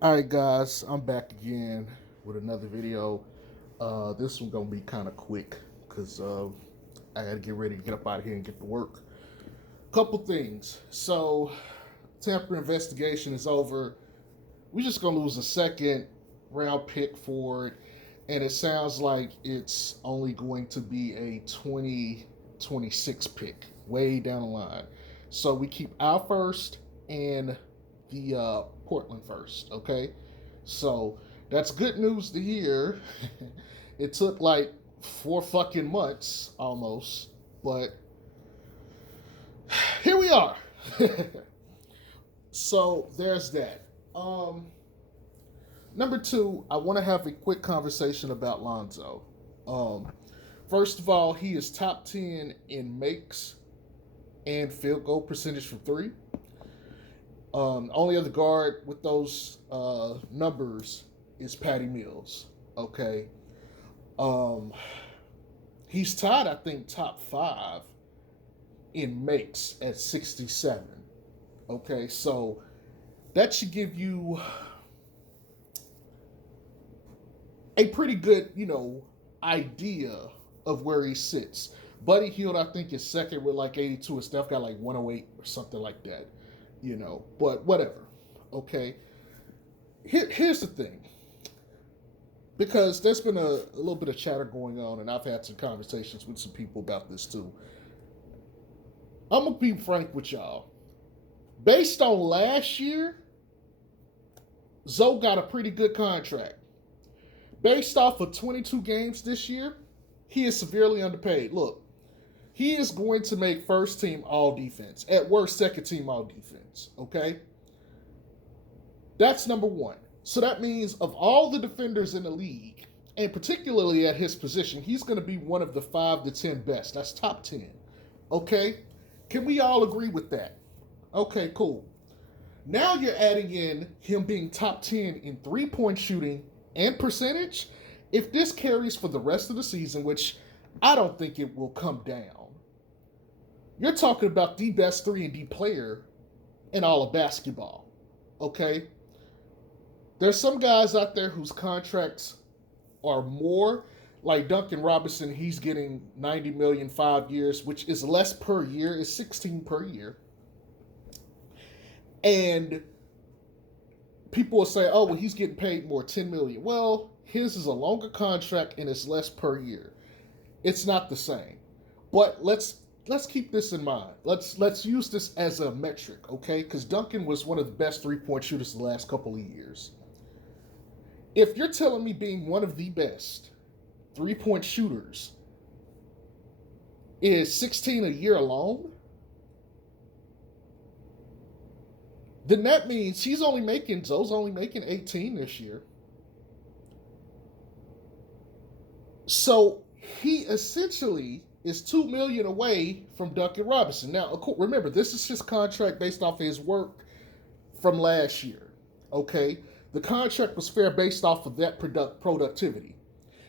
All right, guys, I'm back again with another video. This one gonna be kind of quick because I gotta get ready to get up out of here and get to work. Couple things. So, Tampa investigation is over. We're just gonna lose a second round pick for it, and it sounds like it's only going to be a 2026 pick, way down the line. So we keep our first and the Portland first. Okay, so that's good news to hear. It took like 4 fucking months almost, but here we are. So there's that. Number two, I want to have a quick conversation about Lonzo. Um, First of all, he is top 10 in makes and field goal percentage from three. Only other guard with those numbers is Patty Mills. Okay. Um, he's tied, I think, top five in makes at 67. Okay, so that should give you a pretty good, idea of where he sits. Buddy Hield, I think, is second with like 82, and Steph got like 108 or something like that. But whatever. Okay. Here's the thing. Because there's been a little bit of chatter going on, and I've had some conversations with some people about this too. I'm going to be frank with y'all. Based on last year, Zoe got a pretty good contract. Based off of 22 games this year, he is severely underpaid. Look, he is going to make first team all defense. At worst, second team all defense. Okay? That's number one. So that means of all the defenders in the league, and particularly at his position, he's going to be one of the 5 to 10 best. That's top 10. Okay? Can we all agree with that? Okay, cool. Now you're adding in him being top 10 in 3-point shooting and percentage. If this carries for the rest of the season, which I don't think it will come down, you're talking about the best 3-and-D player in all of basketball. Okay? There's some guys out there whose contracts are more, like Duncan Robinson. He's getting 90 million 5 years, which is less per year. It's 16 per year. And people will say, "Oh, well, he's getting paid more, 10 million." Well, his is a longer contract and it's less per year. It's not the same. But let's keep this in mind. Let's use this as a metric, okay? Because Duncan was one of the best 3-point shooters the last couple of years. If you're telling me being one of the best 3-point shooters is 16 a year alone, then that means Zoe's only making 18 this year. So he essentially is 2 million away from Duncan Robinson. Now, remember, this is his contract based off of his work from last year. Okay, the contract was fair based off of that productivity.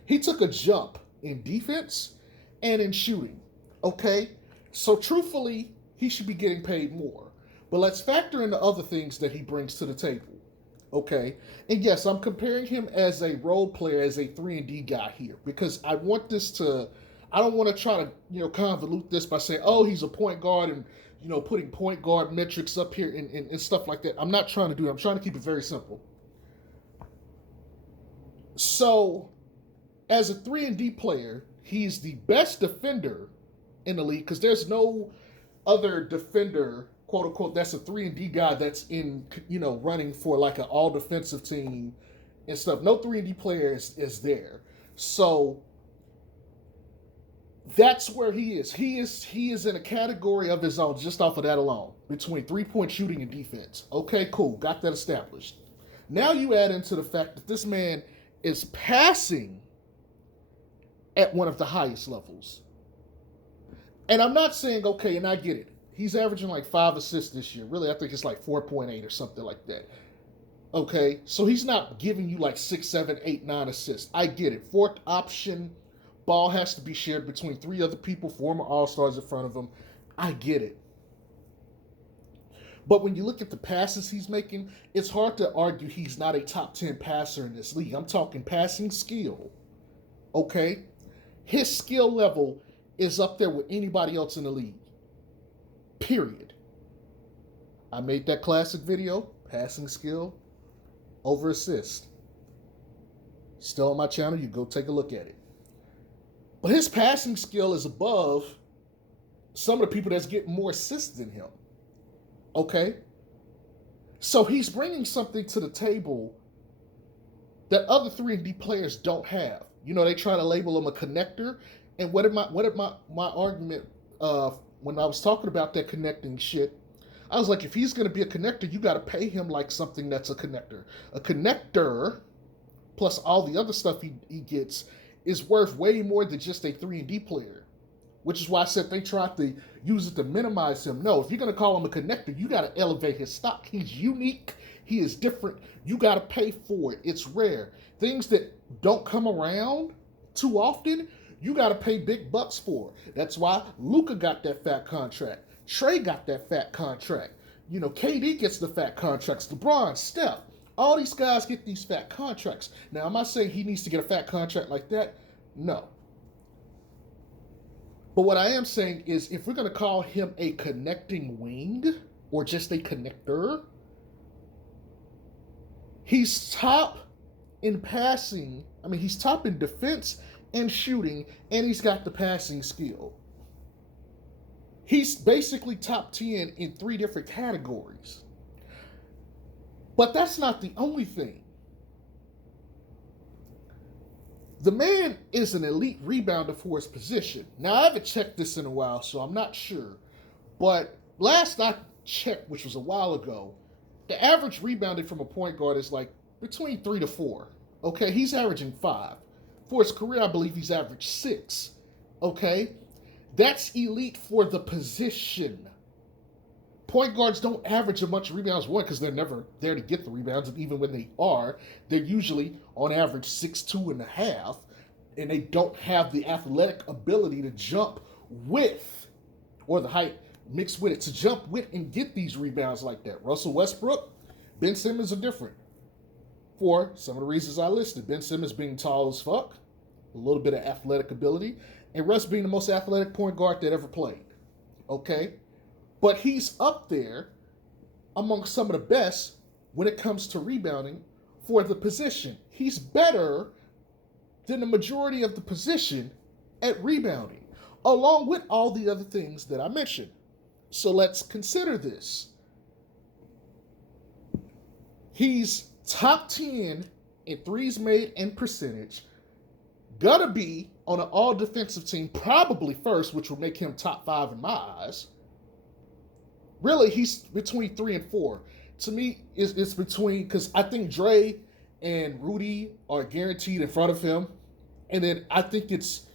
He took a jump in defense and in shooting. Okay, so truthfully, he should be getting paid more. But let's factor in the other things that he brings to the table. Okay, and yes, I'm comparing him as a role player, as a 3-and-D guy here, because I want this to. I don't want to try to convolute this by saying, "Oh, he's a point guard," and putting point guard metrics up here and stuff like that. I'm not trying to do that. I'm trying to keep it very simple. So, as a 3-and-D player, he's the best defender in the league because there's no other defender, quote unquote, that's a 3-and-D guy that's in running for like an all defensive team and stuff. No 3-and-D player is there. So that's where he is. He is in a category of his own just off of that alone, between 3-point shooting and defense. Okay, cool. Got that established. Now you add into the fact that this man is passing at one of the highest levels. And I'm not saying, okay, and I get it. He's averaging like 5 assists this year. Really, I think it's like 4.8 or something like that. Okay, so he's not giving you like 6, 7, 8, 9 assists. I get it. Fourth option, ball has to be shared between 3 other people, former All Stars in front of him. I get it. But when you look at the passes he's making, it's hard to argue he's not a top 10 passer in this league. I'm talking passing skill. Okay? His skill level is up there with anybody else in the league. Period. I made that classic video, passing skill over assist. Still on my channel, you go take a look at it. But his passing skill is above some of the people that's getting more assists than him. Okay? So he's bringing something to the table that other 3-and-D players don't have. You know, they try to label him a connector. And what my argument when I was talking about that connecting shit, I was like, if he's going to be a connector, you got to pay him like something that's a connector. A connector, plus all the other stuff he gets, is worth way more than just a 3-and-D player. Which is why I said they tried to use it to minimize him. No, if you're going to call him a connector, you got to elevate his stock. He's unique. He is different. You got to pay for it. It's rare. Things that don't come around too often, you got to pay big bucks for. That's why Luka got that fat contract. Trey got that fat contract. You know, KD gets the fat contracts. LeBron, Steph, all these guys get these fat contracts. Now, am I saying he needs to get a fat contract like that? No. But what I am saying is, if we're going to call him a connecting wing or just a connector, he's top in passing. I mean, he's top in defense and shooting, and he's got the passing skill. He's basically top 10 in 3 different categories. But that's not the only thing. The man is an elite rebounder for his position. Now, I haven't checked this in a while, so I'm not sure. But last I checked, which was a while ago, the average rebounding from a point guard is like between 3 to 4. Okay, he's averaging 5. For his career, I believe he's averaged 6. Okay, that's elite for the position. Point guards don't average a bunch of rebounds, one, because they're never there to get the rebounds, and even when they are, they're usually on average 6'2.5", and they don't have the athletic ability to jump with, or the height mixed with it, to jump with and get these rebounds like that. Russell Westbrook, Ben Simmons are different for some of the reasons I listed. Ben Simmons being tall as fuck, a little bit of athletic ability, and Russ being the most athletic point guard that ever played. Okay? But he's up there among some of the best when it comes to rebounding for the position. He's better than the majority of the position at rebounding, along with all the other things that I mentioned. So let's consider this. He's top 10 in threes made and percentage. Gonna be on an all-defensive team, probably first, which will make him top 5 in my eyes. Really, he's between 3 and 4. To me, it's between, because I think Dre and Rudy are guaranteed in front of him. And then I think it's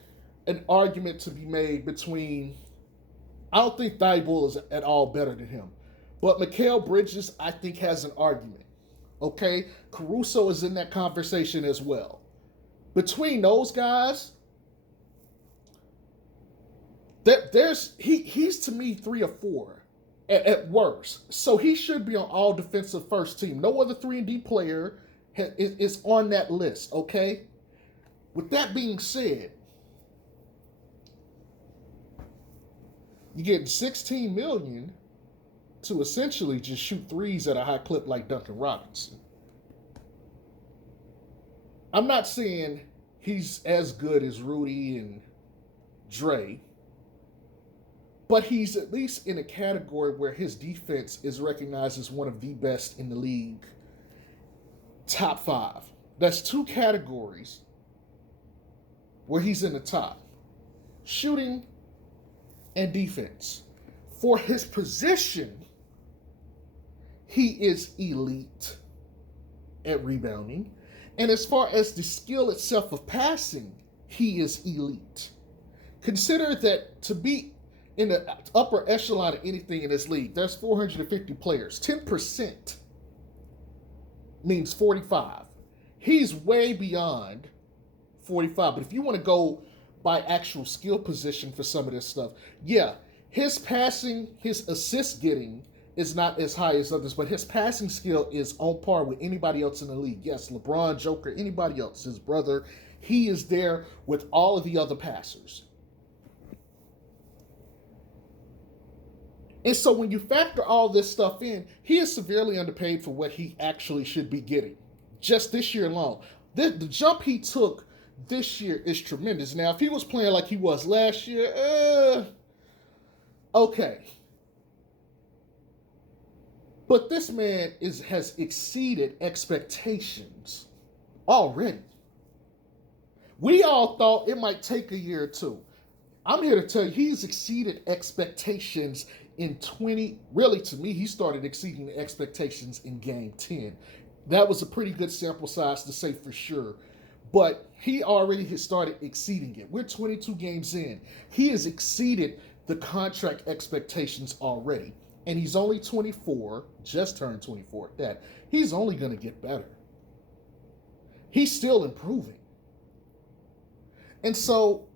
an argument to be made between, I don't think Thibault is at all better than him. But Mikal Bridges, I think, has an argument. Okay? Caruso is in that conversation as well. Between those guys, he's to me 3 or 4. At worst. So he should be on all defensive first team. No other 3-and-D player is on that list, okay? With that being said, you're getting $16 million to essentially just shoot threes at a high clip like Duncan Robinson. I'm not saying he's as good as Rudy and Dre, but he's at least in a category where his defense is recognized as one of the best in the league. Top 5. That's 2 categories where he's in the top. Shooting and defense. For his position, he is elite at rebounding. And as far as the skill itself of passing, he is elite. Consider that to be in the upper echelon of anything in this league, there's 450 players. 10% means 45. He's way beyond 45. But if you want to go by actual skill position for some of this stuff, yeah, his passing, his assist getting is not as high as others, but his passing skill is on par with anybody else in the league. Yes, LeBron, Joker, anybody else, his brother, he is there with all of the other passers. And so when you factor all this stuff in, he is severely underpaid for what he actually should be getting. Just this year alone. The jump he took this year is tremendous. Now, if he was playing like he was last year, okay. But this man has exceeded expectations already. We all thought it might take a year or two. I'm here to tell you, he's exceeded expectations in 20. Really, to me, he started exceeding the expectations in game 10. That was a pretty good sample size to say for sure. But he already has started exceeding it. We're 22 games in. He has exceeded the contract expectations already. And he's only 24, just turned 24 at that. He's only going to get better. He's still improving. And so,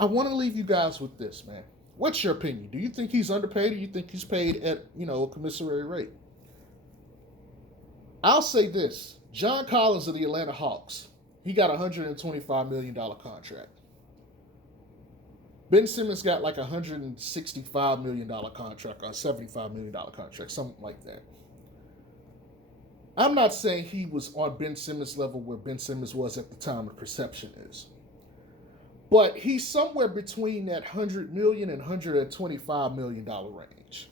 I want to leave you guys with this, man. What's your opinion? Do you think he's underpaid, or do you think he's paid at, a commissary rate? I'll say this. John Collins of the Atlanta Hawks, he got a $125 million contract. Ben Simmons got like a $165 million contract or a $75 million contract, something like that. I'm not saying he was on Ben Simmons' level where Ben Simmons was at the time of perception is. But he's somewhere between that $100 million and $125 million range.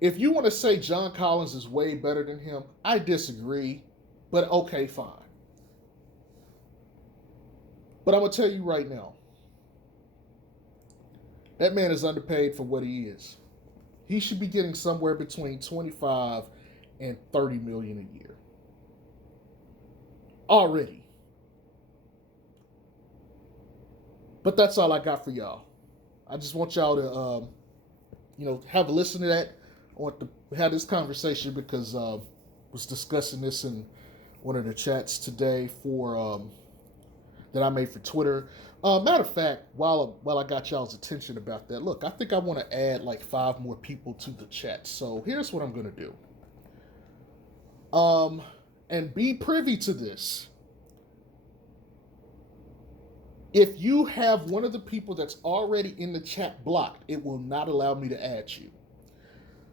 If you want to say John Collins is way better than him, I disagree. But okay, fine. But I'm going to tell you right now, that man is underpaid for what he is. He should be getting somewhere between 25 and 30 million a year. Already. But that's all I got for y'all. I just want y'all to, have a listen to that. I want to have this conversation because I was discussing this in one of the chats today that I made for Twitter. Matter of fact, while I got y'all's attention about that, look, I think I want to add like 5 more people to the chat. So here's what I'm going to do. And be privy to this. If you have one of the people that's already in the chat blocked, it will not allow me to add you.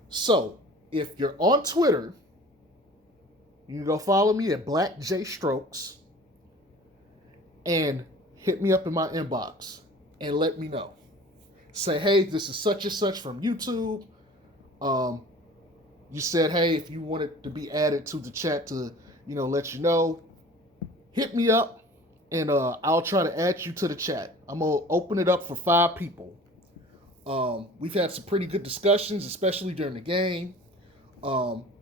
So if you're on Twitter, you can go follow me at Black J Strokes and hit me up in my inbox and let me know. Say, hey, this is such and such from YouTube. You said, hey, if you wanted to be added to the chat to, let you know, hit me up and I'll try to add you to the chat. I'm going to open it up for 5 people. We've had some pretty good discussions, especially during the game.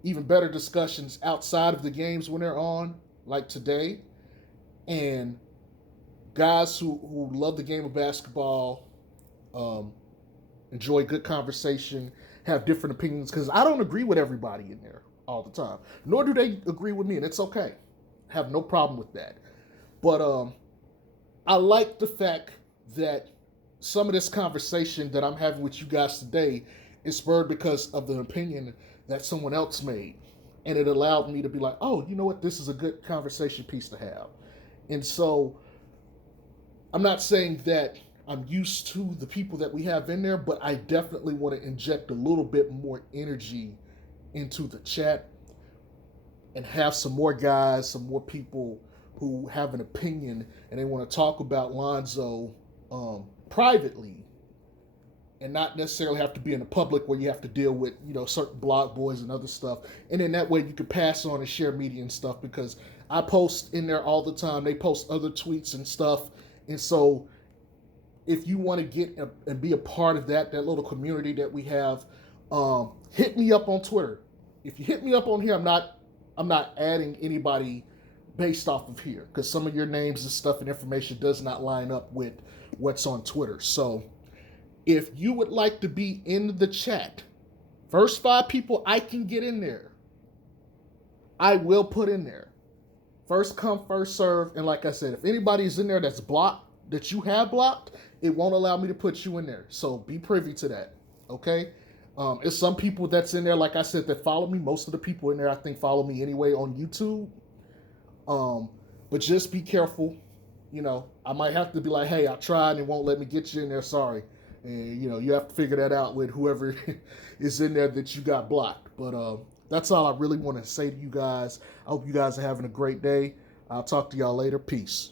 Even better discussions outside of the games when they're on, like today. And guys who love the game of basketball, enjoy good conversation, have different opinions, because I don't agree with everybody in there all the time. Nor do they agree with me, and it's okay. I have no problem with that. But I like the fact that some of this conversation that I'm having with you guys today is spurred because of the opinion that someone else made. And it allowed me to be like, oh, you know what? This is a good conversation piece to have. And so I'm not saying that I'm used to the people that we have in there, but I definitely want to inject a little bit more energy into the chat and have some more guys, some more people who have an opinion and they want to talk about Lonzo privately and not necessarily have to be in the public where you have to deal with, certain blog boys and other stuff. And then that way you can pass on and share media and stuff, because I post in there all the time. They post other tweets and stuff. And so if you want to get and be a part of that little community that we have, hit me up on Twitter. If you hit me up on here, I'm not adding anybody based off of here, because some of your names and stuff and information does not line up with what's on Twitter. So if you would like to be in the chat, first 5 people I can get in there, I will put in there. First come, first serve. And like I said, if anybody's in there that's blocked, that you have blocked, it won't allow me to put you in there. So be privy to that. Okay? It's some people that's in there, like I said, that follow me. Most of the people in there, I think, follow me anyway on YouTube. But just be careful. I might have to be like, hey, I tried and it won't let me get you in there. Sorry. And, you have to figure that out with whoever is in there that you got blocked. But that's all I really want to say to you guys. I hope you guys are having a great day. I'll talk to y'all later. Peace.